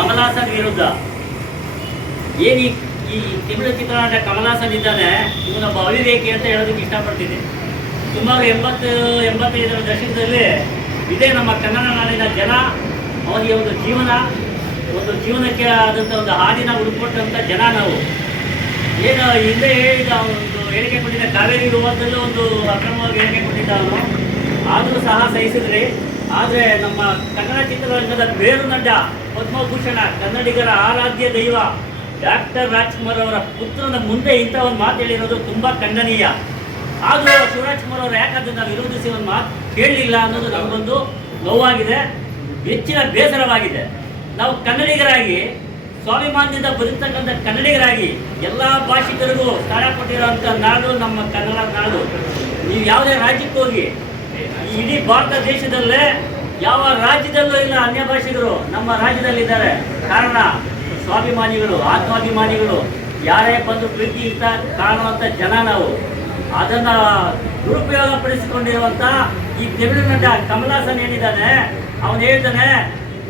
ಕಮಲಾಸನ್ ವಿರುದ್ಧ ಏನು ಈ ತಮಿಳು ಚಿತ್ರನಟ ಕಮಲಾಸನ್ ಇದ್ದಾನೆ, ಇವನೊಬ್ಬ ಅವಿವೇಕಿ ಅಂತ ಹೇಳೋದಕ್ಕೆ ಇಷ್ಟಪಡ್ತೀನಿ. ಸುಮಾರು 80-85 ದಶಕದಲ್ಲಿ ಇದೇ ನಮ್ಮ ಕನ್ನಡ ನಾಡಿನ ಜನ ಅವನಿಗೆ ಒಂದು ಜೀವನಕ್ಕೆ ಆದಂಥ ಒಂದು ಹಾದಿನ ಹುಡುಕೊಟ್ಟಂಥ ಜನ ನಾವು. ಏನು ಹಿಂದೆ ಹೇಳಿದ ಒಂದು ಹೇಳಿಕೆ ಕೊಟ್ಟಿದ್ದ, ಕಾವೇರಿ ವಿವಾದದಲ್ಲೂ ಒಂದು ಅಕ್ರಮವಾಗಿ ಹೇಳಿಕೆ ಕೊಟ್ಟಿದ್ದ ಅವನು, ಆದರೂ ಸಹ ಸಹಿಸಿದ್ರಿ. ಆದರೆ ನಮ್ಮ ಕನ್ನಡ ಚಿತ್ರರಂಗದ ಬೇರು ನಟ ಪದ್ಮಭೂಷಣ, ಕನ್ನಡಿಗರ ಆರಾಧ್ಯ ದೈವ ಡಾಕ್ಟರ್ ರಾಜ್ಕುಮಾರ್ ಅವರ ಪುತ್ರನ ಮುಂದೆ ಇಂಥ ಒಂದು ಮಾತು ಹೇಳಿರೋದು ತುಂಬ ಖಂಡನೀಯ. ಆದರೂ ಶಿವರಾಜ್ ಕುಮಾರ್ ಅವರು ಯಾಕೆ ಅದನ್ನು ವಿರೋಧಿಸಿ ಒಂದು ಮಾತು ಕೇಳಲಿಲ್ಲ ಅನ್ನೋದು ನಮಗೊಂದು ನೋವಾಗಿದೆ, ಹೆಚ್ಚಿನ ಬೇಸರವಾಗಿದೆ. ನಾವು ಕನ್ನಡಿಗರಾಗಿ ಸ್ವಾಭಿಮಾನದಿಂದ ಬದುಕ್ತಕ್ಕಂಥ ಕನ್ನಡಿಗರಾಗಿ ಎಲ್ಲ ಭಾಷಿಕರಿಗೂ ಸ್ಥಳ ಕೊಟ್ಟಿರೋಂಥ ನಾಡು ನಮ್ಮ ಕನ್ನಡ ನಾಡು. ನೀವು ಯಾವುದೇ ರಾಜ್ಯಕ್ಕೆ ಹೋಗಿ, ಇಡೀ ಭಾರತ ದೇಶದಲ್ಲೇ ಯಾವ ರಾಜ್ಯದಲ್ಲೂ ಇಲ್ಲ ಅನ್ಯ ಭಾಷಿಗರು ನಮ್ಮ ರಾಜ್ಯದಲ್ಲಿದ್ದಾರೆ. ಕಾರಣ ಸ್ವಾಭಿಮಾನಿಗಳು, ಆತ್ಮಾಭಿಮಾನಿಗಳು, ಯಾರೇ ಬಂದು ಪ್ರೀತಿ ಇಷ್ಟ ಕಾಣುವಂಥ ಜನ ನಾವು. ಅದನ್ನು ದುರುಪಯೋಗ ಪಡಿಸಿಕೊಂಡಿರುವಂಥ ಈ ತಮಿಳು ನಟ ಕಮಲಾಸನ್ ಏನಿದ್ದಾನೆ, ಅವನು ಹೇಳ್ತಾನೆ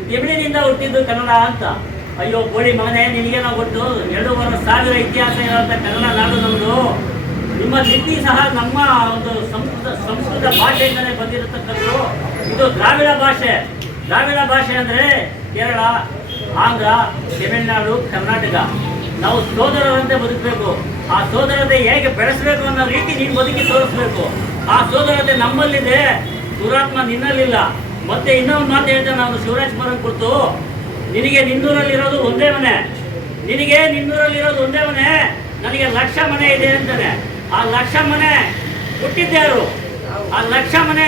ತಮಿಳಿನಿಂದ ಹುಟ್ಟಿದ್ದು ಕನ್ನಡ ಅಂತ. ಅಯ್ಯೋ ಗೋಳಿ ಮಗನೇ, ನಿನಗೆ ನಾವು ಕೊಟ್ಟು 2,500 ಇತಿಹಾಸ ಇರುವಂಥ ಕನ್ನಡ ನಾಡು ನಮ್ಮದು. ನಿಮ್ಮ ಲಿಪಿ ಸಹ ನಮ್ಮ ಒಂದು ಸಂಸ್ಕೃತ ಭಾಷೆಯಿಂದಲೇ ಬಂದಿರತಕ್ಕದ್ದು. ಇದು ದ್ರಾವಿಡ ಭಾಷೆ ಅಂದರೆ ಕೇರಳ, ಆಂಧ್ರ, ತಮಿಳುನಾಡು, ಕರ್ನಾಟಕ. ನಾವು ಸೋದರರಂತೆ ಬದುಕಬೇಕು. ಆ ಸೋದರತೆ ಹೇಗೆ ಬೆಳೆಸಬೇಕು ಅನ್ನೋ ರೀತಿ ನೀನು ಬದುಕಿ ತೋರಿಸ್ಬೇಕು. ಆ ಸೋದರತೆ ನಮ್ಮಲ್ಲಿದೆ, ದುರಾತ್ಮ ನಿನ್ನಲ್ಲಿಲ್ಲ. ಮತ್ತೆ ಇನ್ನೊಂದು ಮಾತು ಹೇಳ್ತಾನೆ ನಾವು ಶಿವರಾಜ್ ಕುಮಾರ್ ಕುರಿತು, ನಿನಗೆ ನಿನ್ನೂರಲ್ಲಿರೋದು ಒಂದೇ ಮನೆ, ನನಗೆ 1,00,000 ಮನೆ ಇದೆ ಅಂತಾನೆ. ಆ 1,00,000 ಮನೆ ಕೊಟ್ಟಿದ್ದಾರು, ಆ 1,00,000 ಮನೆ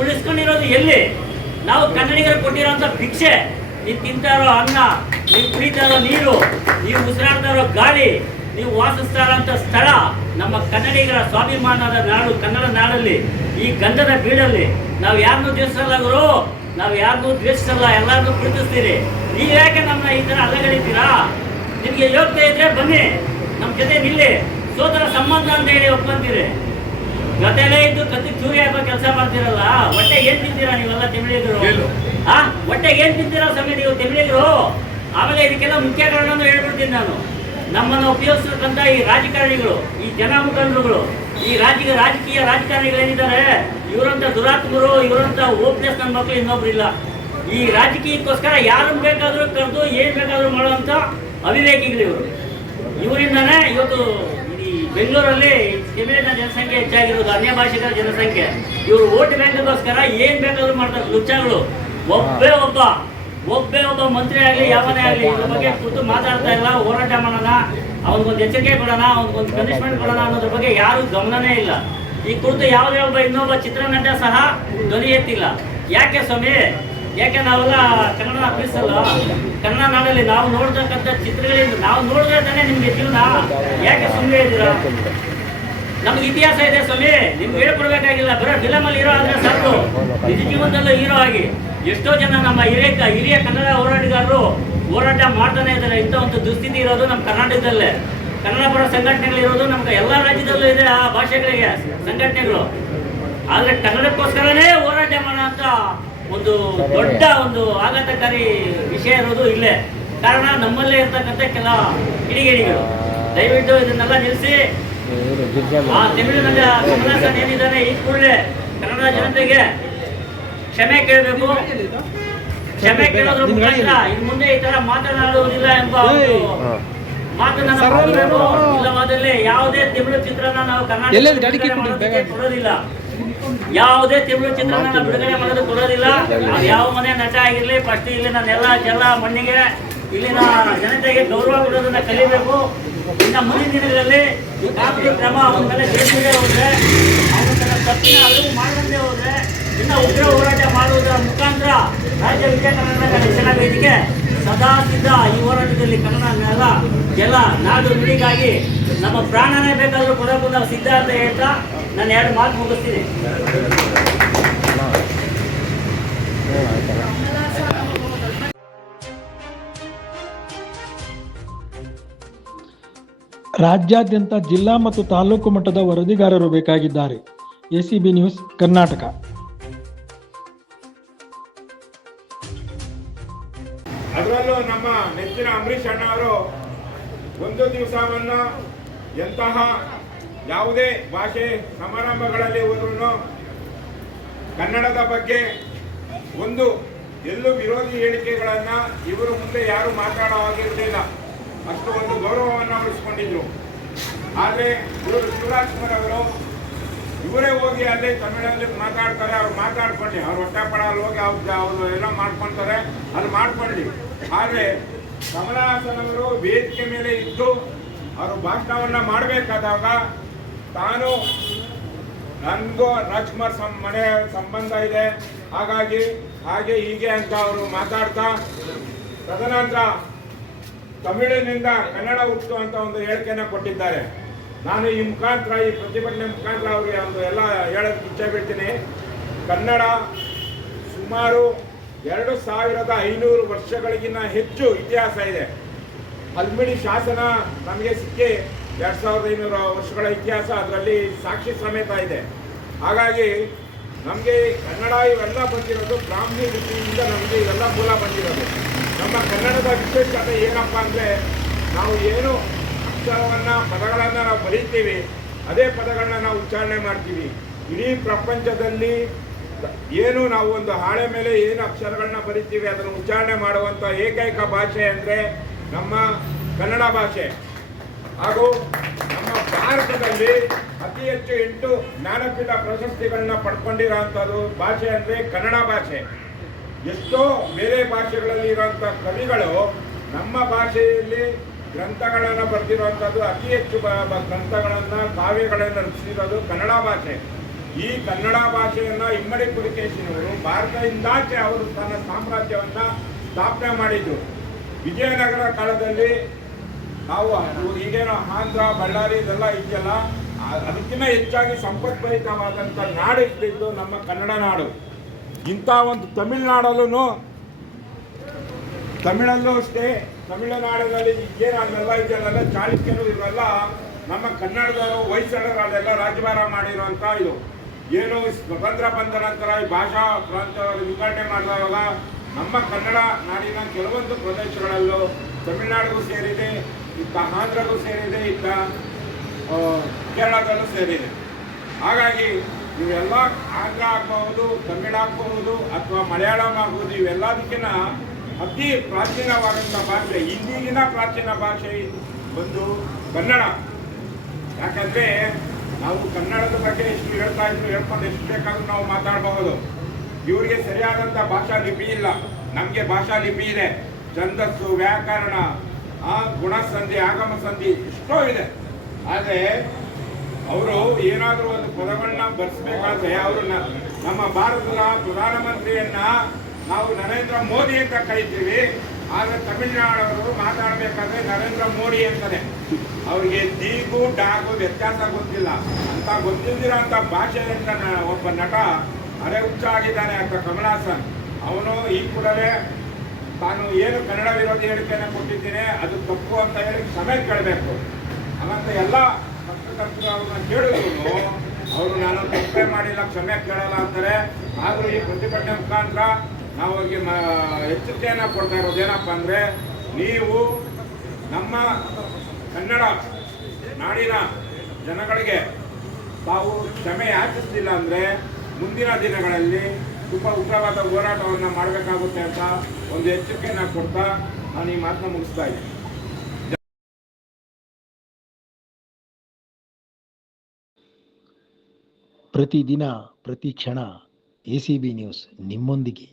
ಉಳಿಸ್ಕೊಂಡಿರೋದು ಎಲ್ಲಿ? ನಾವು ಕನ್ನಡಿಗರು ಕೊಟ್ಟಿರೋಂಥ ಭಿಕ್ಷೆ. ನೀವು ತಿಂತಾ ಇರೋ ಅನ್ನ, ನೀವು ಕುಡಿತಾ ಇರೋ ನೀರು, ನೀವು ಉಸಿರಾಡ್ತಾ ಇರೋ ಗಾಳಿ, ನೀವು ವಾಸಿಸ್ತಾ ಇರೋಂಥ ಸ್ಥಳ ನಮ್ಮ ಕನ್ನಡಿಗರ ಸ್ವಾಭಿಮಾನದ ನಾಡು, ಕನ್ನಡ ನಾಡಲ್ಲಿ, ಈ ಗಂಧದ ಬೀಡಲ್ಲಿ ನಾವು ಯಾರನ್ನೂ ದ್ವೇಷಿಸಲ್ಲ ಗುರು, ನಾವು ಯಾರನ್ನೂ ದ್ವೇಷಿಸಲ್ಲ, ಎಲ್ಲರನ್ನೂ ಪ್ರೀತಿಸ್ತೀರಿ. ನೀವು ಯಾಕೆ ನಮ್ಮನ್ನ ಈ ಥರ ಅಲ್ಲಗಳಿತೀರಾ? ನಿಮಗೆ ಯೋಗ್ಯತೆ ಇದ್ರೆ ಬನ್ನಿ, ನಮ್ಮ ಜೊತೆ ನಿಲ್ಲಿ, ಸೋದರ ಸಂಬಂಧ ಅಂತ ಹೇಳಿ ಒಪ್ಕೊಂತೀರಿ. ಜೊತೆಲೇ ಇದ್ದು ಕತ್ತಿ ಚೂರಿ ಹಾಕೋ ಕೆಲಸ ಮಾಡ್ತೀರಲ್ಲ, ಹೊಟ್ಟೆಗೆ ಏನು ತಿಂತೀರಾ ನೀವೆಲ್ಲ ತಮಿಳಿಗರು? ಹೊಟ್ಟೆಗೆ ಏನು ತಿಂತೀರಾ ಸಮಯ ನೀವು ತಮಿಳಿಗರು? ಆಮೇಲೆ ಇದಕ್ಕೆಲ್ಲ ಮುಖ್ಯ ಕಾರಣ ಹೇಳ್ಬಿಡ್ತೀನಿ ನಾನು. ನಮ್ಮನ್ನು ಉಪಯೋಗಿಸ್ತಕ್ಕಂಥ ಈ ರಾಜಕಾರಣಿಗಳು, ಈ ಜನ ಮುಖಂಡರುಗಳು, ಈ ರಾಜಕೀಯ ರಾಜಕಾರಣಿಗಳೇನಿದ್ದಾರೆ, ಇವರಂಥ ದುರಾತ್ಮರು, ಇವರಂಥ ಓಪ್ನೆಸ್ ನನ್ನ ಮಕ್ಕಳು ಇನ್ನೊಬ್ರು ಇಲ್ಲ. ಈ ರಾಜಕೀಯಕ್ಕೋಸ್ಕರ ಯಾರನ್ನು ಬೇಕಾದರೂ ಕರೆದು ಏನು ಬೇಕಾದರೂ ಮಾಡುವಂಥ ಅವಿವೇಕಿಗಳಿವರು. ಇವರಿಂದನೇ ಇವತ್ತು ಈ ಬೆಂಗಳೂರಲ್ಲಿ ತಮಿಳಿನ ಜನಸಂಖ್ಯೆ ಹೆಚ್ಚಾಗಿರೋದು, ಅನ್ಯ ಭಾಷಿಕರ ಜನಸಂಖ್ಯೆ. ಇವರು ವೋಟ್ ಬ್ಯಾಂಕ್ಗೋಸ್ಕರ ಏನು ಬೇಕಾದರೂ ಮಾಡ್ತಾರೆ ಲುಚ್ಚಾಗಳು. ಒಬ್ಬೇ ಒಬ್ಬ ಮಂತ್ರಿ ಆಗಲಿ ಯಾವನೇ ಆಗಲಿ ಇದ್ರ ಬಗ್ಗೆ ಕುರಿತು ಮಾತಾಡ್ತಾ ಇಲ್ಲ. ಹೋರಾಟ ಮಾಡೋಣ, ಅವನಿಗೊಂದು ಎಚ್ಚರಿಕೆ ಕೊಡೋಣ, ಅವನಿಗೊಂದು ಪನಿಷ್ಮೆಂಟ್ ಕೊಡೋಣ ಅನ್ನೋದ್ರ ಬಗ್ಗೆ ಯಾರೂ ಗಮನನೇ ಇಲ್ಲ. ಈ ಕುರಿತು ಯಾವುದೇ ಇನ್ನೊಬ್ಬ ಚಿತ್ರನಟ ಸಹ ಧ್ವನಿ ಎತ್ತಿಲ್ಲ. ಯಾಕೆ ಸ್ವಾಮಿ? ಯಾಕೆ ನಾವೆಲ್ಲ ಕನ್ನಡ ಪ್ರೀತಿಸಲ್ಲ? ಕನ್ನಡ ನಾಡಲ್ಲಿ ನಾವು ನೋಡ್ತಕ್ಕಂಥ ಚಿತ್ರಗಳಿಂದ ನಾವು ನೋಡಿದ್ರೆ ತಾನೇ ನಿಮ್ಗೆ ಜೀವನ. ಯಾಕೆ ಸುಮ್ಮನೆ ಇದ್ದೀರಾ? ನಮ್ಗೆ ಇತಿಹಾಸ ಇದೆ ಸ್ವಾಮಿ, ನಿಮ್ಗೆ ಹೇಳ್ಕೊಡ್ಬೇಕಾಗಿಲ್ಲ. ಬರೋ ಫಿಲಮಲ್ಲಿ ಹೀರೋ ಆದರೆ ಸಾಕು, ನಿಜ ಜೀವನದಲ್ಲೂ ಹೀರೋ ಆಗಿ. ಎಷ್ಟೋ ಜನ ನಮ್ಮ ಹಿರಿಯ ಕನ್ನಡ ಹೋರಾಟಗಾರರು ಹೋರಾಟ ಮಾಡ್ತಾನೆ ಇದ್ದಾರೆ. ಇಂಥ ಒಂದು ದುಸ್ಥಿತಿ ಇರೋದು ನಮ್ಮ ಕರ್ನಾಟಕದಲ್ಲೇ. ಕನ್ನಡ ಪರ ಸಂಘಟನೆಗಳಿರೋದು ನಮ್ಗೆ ಎಲ್ಲ ರಾಜ್ಯದಲ್ಲೂ ಇದೆ, ಆ ಭಾಷೆಗಳಿಗೆ ಸಂಘಟನೆಗಳು. ಆದರೆ ಕನ್ನಡಕ್ಕೋಸ್ಕರನೇ ಹೋರಾಟ ಮಾಡೋ ಅಂತ ಒಂದು ದೊಡ್ಡ ಒಂದು ಆಘಾತಕಾರಿ ವಿಷಯ ಇರೋದು ಇಲ್ಲೇ. ಕಾರಣ ನಮ್ಮಲ್ಲೇ ಇರ್ತಕ್ಕಂಥ ಕೆಲ ಕಿಡಿಗೇಡಿಗಳು. ದಯವಿಟ್ಟು ಇದನ್ನೆಲ್ಲ ನಿಲ್ಲಿಸಿ ಆ ತಮಿಳಿನಲ್ಲಿ ಕಮಲಾಸನ್ ಏನಿದ್ದಾನೆ ಈ ಕೂಡಲೇ ಕನ್ನಡ ಜನತೆಗೆ ಕ್ಷಮೆ ಕೇಳಬೇಕು. ಕ್ಷಮೆ ಕೇಳೋದ್ರ ಮುಖಾಂತರ ಇನ್ನು ಮುಂದೆ ಈ ತರ ಮಾತನಾಡುವುದಿಲ್ಲ ಎಂಬ ಮಾತನ್ನ ಇಲ್ಲವಾದಲ್ಲಿ ಯಾವುದೇ ತಮಿಳು ಚಿತ್ರನ ನಾವು ಕರ್ನಾಟಕ ಕೊಡೋದಿಲ್ಲ. ಯಾವುದೇ ತಮಿಳು ಚಿತ್ರನ ಬಿಡುಗಡೆ ಮಾಡೋದು ಕೊಡೋದಿಲ್ಲ. ಯಾವ ಮನೆ ನಟ ಆಗಿರ್ಲಿ, ಫಸ್ಟ್ ಇಲ್ಲಿನ ನೆಲ ಮಣ್ಣಿಗೆ ಇಲ್ಲಿನ ಜನತೆಗೆ ಗೌರವ ಕೊಡೋದನ್ನ ಕಲಿಬೇಕು. ಇನ್ನು ಮುಂದಿನ ದಿನಗಳಲ್ಲಿ ಕಾನೂನು ಕ್ರಮ ಅವನ ಮೇಲೆ ಜೈಲಿಗೆ ಹೋದ್ರೆ, ಅವನ ತಪ್ಪಿನ ಅರಿವು ಮಾಡದಂತೆ ಹೋದ್ರೆ ಇನ್ನು ಉಗ್ರ ಹೋರಾಟ ಮಾಡುವುದರ ಮುಖಾಂತರ ರಾಜ್ಯ ವಿಜಯ ಕರ್ನಾಟಕ ರಕ್ಷಣಾ ವೇದಿಕೆ ಸದಾ ಸಿದ್ಧ. ಈ ಹೋರಾಟದಲ್ಲಿ ಕನ್ನಡ ನೆಲ ಜಲ ನಾಡು ನುಡಿಗಾಗಿ ನಮ್ಮ ಪ್ರಾಣನೇ ಬೇಕಾದರೂ ಕೊಡೋಕೆ ನಾವು ಸಿದ್ಧ ಅಂತ ಹೇಳ್ತಾ ನಾನು 2 ಮಾತು ಮುಗಿಸ್ತೀನಿ. ರಾಜ್ಯಾದ್ಯಂತ ಜಿಲ್ಲಾ ಮತ್ತು ತಾಲೂಕು ಮಟ್ಟದ ವರದಿಗಾರರು ಬೇಕಾಗಿದ್ದಾರೆ. ACB news Karnataka. ಅದರಲ್ಲೂ ನಮ್ಮ ನೆಚ್ಚಿನ ಅಂಬರೀಷ್ ಅಣ್ಣ ಅವರು ಒಂದು ದಿವಸವನ್ನ ಎಂತಹ ಯಾವುದೇ ಭಾಷೆ ಸಮಾರಂಭಗಳಲ್ಲಿ ಹೋದ್ರೂ ಕನ್ನಡದ ಬಗ್ಗೆ ಒಂದು ಎಲ್ಲೂ ವಿರೋಧಿ ಹೇಳಿಕೆಗಳನ್ನ ಇವರು ಮುಂದೆ ಯಾರು ಮಾತಾಡೋ ಆಗಿರಲಿಲ್ಲ. ಅಷ್ಟು ಒಂದು ಗೌರವವನ್ನು ಉಳಿಸ್ಕೊಂಡಿದ್ರು. ಆದರೆ ಇವರು ಶಿವರಾಜ್ಕುಮಾರ್ ಅವರು ಇವರೇ ಹೋಗಿ ಅಲ್ಲಿ ತಮಿಳಲ್ಲಿ ಮಾತಾಡ್ತಾರೆ. ಅವ್ರು ಮಾತಾಡ್ಕೊಳ್ಳಿ, ಅವ್ರು ಹೊಟ್ಟೆಪಡಲ್ಲಿ ಹೋಗಿ ಅವ್ರು ಏನೋ ಮಾಡ್ಕೊಳ್ತಾರೆ, ಅಲ್ಲಿ ಮಾಡ್ಕೊಳ್ಳಿ. ಆದರೆ ಕಮಲಹಾಸನ್ ಅವರು ವೇದಿಕೆ ಮೇಲೆ ಇದ್ದು ಅವರು ಭಾಷಣವನ್ನ ಮಾಡಬೇಕಾದಾಗ ತಾನು ನನಗೂ ರಾಜ್ಕುಮಾರ್ ಮನೆ ಸಂಬಂಧ ಇದೆ, ಹಾಗೆ ಹೀಗೆ ಅಂತ ಅವರು ಮಾತಾಡ್ತಾ ತದನಂತರ ತಮಿಳಿನಿಂದ ಕನ್ನಡ ಹುಟ್ಟು ಅಂತ ಒಂದು ಹೇಳಿಕೆಯನ್ನು ಕೊಟ್ಟಿದ್ದಾರೆ. ನಾನು ಈ ಮುಖಾಂತರ, ಈ ಪ್ರತಿಭಟನೆ ಮುಖಾಂತರ ಅವ್ರಿಗೆ ಒಂದು ಎಲ್ಲ ಹೇಳೋದಕ್ಕೆ ಇಚ್ಛೆ ಬಿಡ್ತೀನಿ. ಕನ್ನಡ ಸುಮಾರು 2500 ವರ್ಷಗಳಿಗಿಂತ ಹೆಚ್ಚು ಇತಿಹಾಸ ಇದೆ. ಹಲ್ಮಿಡಿ ಶಾಸನ ನಮಗೆ ಸಿಕ್ಕಿ 2500 ವರ್ಷಗಳ ಇತಿಹಾಸ, ಅದರಲ್ಲಿ ಸಾಕ್ಷಿ ಸಮೇತ ಇದೆ. ಹಾಗಾಗಿ ನಮಗೆ ಕನ್ನಡ ಇವೆಲ್ಲ ಬಂದಿರೋದು ಬ್ರಾಹ್ಮಿ ಲಿಪಿಯಿಂದ ನಮಗೆ ಇವೆಲ್ಲ ಮೂಲ ಬಂದಿರೋದು. ನಮ್ಮ ಕನ್ನಡದ ವಿಶೇಷತೆ ಏನಪ್ಪ ಅಂದರೆ, ನಾವು ಏನು ಅಕ್ಷರವನ್ನು ಪದಗಳನ್ನು ನಾವು ಬರೀತೀವಿ, ಅದೇ ಪದಗಳನ್ನ ನಾವು ಉಚ್ಚಾರಣೆ ಮಾಡ್ತೀವಿ. ಇಡೀ ಪ್ರಪಂಚದಲ್ಲಿ ಏನು ನಾವು ಒಂದು ಹಾಳೆ ಮೇಲೆ ಏನು ಅಕ್ಷರಗಳನ್ನ ಬರಿತೀವಿ ಅದನ್ನು ಉಚ್ಚಾರಣೆ ಮಾಡುವಂಥ ಏಕೈಕ ಭಾಷೆ ಅಂದರೆ ನಮ್ಮ ಕನ್ನಡ ಭಾಷೆ. ಹಾಗೂ ನಮ್ಮ ಭಾರತದಲ್ಲಿ ಅತಿ ಹೆಚ್ಚು 8 ಜ್ಞಾನಪೀಠ ಪ್ರಶಸ್ತಿಗಳನ್ನ ಪಡ್ಕೊಂಡಿರೋಂಥದ್ದು ಭಾಷೆ ಅಂದರೆ ಕನ್ನಡ ಭಾಷೆ. ಎಷ್ಟೋ ಬೇರೆ ಭಾಷೆಗಳಲ್ಲಿ ಇರುವಂಥ ಕವಿಗಳು ನಮ್ಮ ಭಾಷೆಯಲ್ಲಿ ಗ್ರಂಥಗಳನ್ನು ಬರೆದಿರುವಂಥದ್ದು, ಅತಿ ಹೆಚ್ಚು ಗ್ರಂಥಗಳನ್ನು ಕಾವ್ಯಗಳನ್ನು ರಚಿಸಿರೋದು ಕನ್ನಡ ಭಾಷೆ. ಈ ಕನ್ನಡ ಭಾಷೆಯನ್ನು ಇಮ್ಮಡಿ ಪುಲಿಕೇಶಿನವರು ಭಾರತದಿಂದಾಚೆ ಅವರು ತನ್ನ ಸಾಮ್ರಾಜ್ಯವನ್ನು ಸ್ಥಾಪನೆ ಮಾಡಿದ್ರು. ವಿಜಯನಗರ ಕಾಲದಲ್ಲಿ ನಾವು ಈಗೇನೋ ಆಂಧ್ರ, ಬಳ್ಳಾರಿ ಇದೆಲ್ಲ ಇದೆಯಲ್ಲ, ಅದಕ್ಕಿಂತ ಹೆಚ್ಚಾಗಿ ಸಂಪದ್ಭರಿತವಾದಂಥ ನಾಡು ಇದ್ದಿದ್ದು ನಮ್ಮ ಕನ್ನಡ ನಾಡು. ಇಂಥ ಒಂದು ತಮಿಳುನಾಡಲ್ಲೂ ಅಷ್ಟೇ, ತಮಿಳುನಾಡಿನಲ್ಲಿ ಅಲ್ಲೆಲ್ಲ ಇದೆಲ್ಲ ಚಾಲುಕ್ಯರು ಇವೆಲ್ಲ ನಮ್ಮ ಕನ್ನಡದವರು ಹೊಯ್ಸಳರು ಅದೆಲ್ಲ ರಾಜಭಾರ ಮಾಡಿರುವಂಥ ಇದು. ಏನು ಸ್ವತಂತ್ರ ಬಂದ ನಂತರ ಈ ಭಾಷಾ ಪ್ರಾಂತ ವಿಂಗಡಣೆ ಮಾಡಿದಾಗ ನಮ್ಮ ಕನ್ನಡ ನಾಡಿನ ಕೆಲವೊಂದು ಪ್ರದೇಶಗಳಲ್ಲೂ ತಮಿಳುನಾಡಿಗೂ ಸೇರಿದೆ, ಇತ್ತ ಆಂಧ್ರಗೂ ಸೇರಿದೆ, ಇತ್ತ ಕೇರಳದಲ್ಲೂ ಸೇರಿದೆ. ಹಾಗಾಗಿ ಇವೆಲ್ಲ ಆಂಧ್ರ ಆಗಬಹುದು, ತಮಿಳು ಆಗಬಹುದು, ಅಥವಾ ಮಲಯಾಳಂ ಆಗಬಹುದು, ಇವೆಲ್ಲದಕ್ಕಿಂತ ಅತಿ ಪ್ರಾಚೀನವಾದಂಥ ಭಾಷೆ, ಹಿಂದಿಗಿನ ಪ್ರಾಚೀನ ಭಾಷೆ ಒಂದು ಕನ್ನಡ. ಯಾಕಂದರೆ ನಾವು ಕನ್ನಡದ ಬಗ್ಗೆ ಎಷ್ಟು ಹೇಳ್ತಾ ಇದ್ರು, ಹೇಳ್ಕೊಂಡು ಎಷ್ಟು ಬೇಕಾದ್ರೂ ನಾವು ಮಾತಾಡಬಹುದು. ಇವರಿಗೆ ಸರಿಯಾದಂಥ ಭಾಷಾ ಲಿಪಿ ಇಲ್ಲ, ನಮಗೆ ಭಾಷಾ ಲಿಪಿ ಇದೆ. ಛಂದಸ್ಸು, ವ್ಯಾಕರಣ, ಗುಣಸಂಧಿ, ಆಗಮ ಸಂಧಿ ಎಷ್ಟೋ ಇದೆ. ಆದರೆ ಅವರು ಏನಾದರೂ ಒಂದು ಪದಗಳನ್ನ ಬರೆಸಬೇಕಾದ್ರೆ ಅವರು ನಮ್ಮ ಭಾರತದ ಪ್ರಧಾನಮಂತ್ರಿಯನ್ನ ನಾವು ನರೇಂದ್ರ ಮೋದಿ ಅಂತ ಕರಿತೀವಿ. ಆದರೆ ತಮಿಳುನಾಡವರು ಮಾತಾಡಬೇಕಾದ್ರೆ ನರೇಂದ್ರ ಮೋದಿ ಅಂತಾರೆ. ಅವರಿಗೆ ದೀಗು ಡಾಗು ವ್ಯತ್ಯಾಸ ಗೊತ್ತಿಲ್ಲ. ಅಂತ ಗೊತ್ತಿಲ್ದಿರೋ ಅಂಥ ಭಾಷೆಯಿಂದ ಒಬ್ಬ ನಟ ಅರೆ ಹುಚ್ಚ ಆಗಿದ್ದಾನೆ ಅಂತ ಕಮಲಹಾಸನ್. ಅವನು ಈ ಕೂಡಲೇ ತಾನು ಏನು ಕನ್ನಡ ವಿರೋಧಿ ಹೇಳಿಕೆಯನ್ನು ಕೊಟ್ಟಿದ್ದೀನಿ ಅದು ತಪ್ಪು ಅಂತ ಹೇಳಿ ಕ್ಷಮೆ ಕೇಳಬೇಕು. ಹಾಗಂತ ಎಲ್ಲ ಪತ್ರಕರ್ತರು ಅವ್ರನ್ನ ಕೇಳಿದ್ರು ಅವರು ನಾನು ತಪ್ಪೇ ಮಾಡಿಲ್ಲ, ಕ್ಷಮೆ ಕೇಳಲ್ಲ ಅಂತಾರೆ. ಆದರೂ ಈ ಪ್ರತಿಭಟನೆ ಮುಖಾಂತರ ನಾವು ಅವ್ರಿಗೆ ಎಚ್ಚರಿಕೆಯನ್ನು ಕೊಡ್ತಾ ಇರೋದು ಏನಪ್ಪ ಅಂದರೆ, ನೀವು ನಮ್ಮ ಕನ್ನಡ ನಾಡಿನ ಜನಗಳಿಗೆ ತಾವು ಕ್ಷಮೆ ಯಾಚಿಸಲಿಲ್ಲ ಅಂದರೆ ಮುಂದಿನ ದಿನಗಳಲ್ಲಿ ತುಂಬ ಉಗ್ರವಾದ ಹೋರಾಟವನ್ನು ಮಾಡಬೇಕಾಗುತ್ತೆ ಅಂತ ಒಂದು ಎಚ್ಚರಿಕೆಯನ್ನು ಕೊಡ್ತಾ ನಾನು ಈ ಮಾತನ್ನ ಮುಗಿಸ್ತಾ ಇದ್ದೀನಿ. ಪ್ರತಿದಿನ ಪ್ರತಿ ಕ್ಷಣ ಎಸಿಬಿ ನ್ಯೂಸ್ ನಿಮ್ಮೊಂದಿಗೆ.